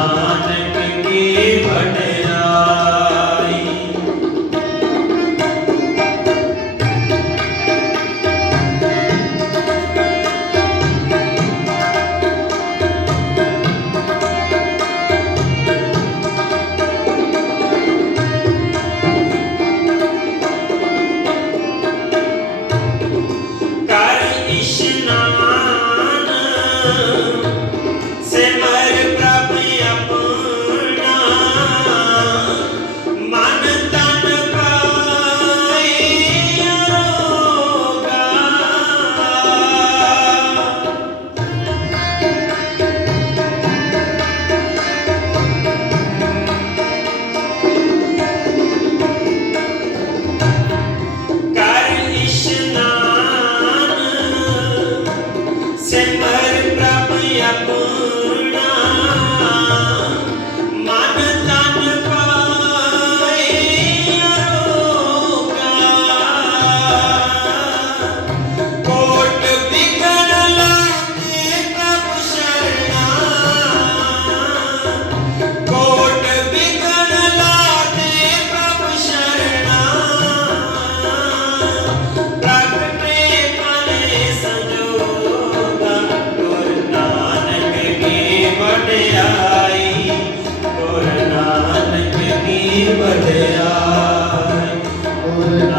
Amen. செம்மரும் பிரமையமும் ਕੀ ਬੜਿਆ ਔਰ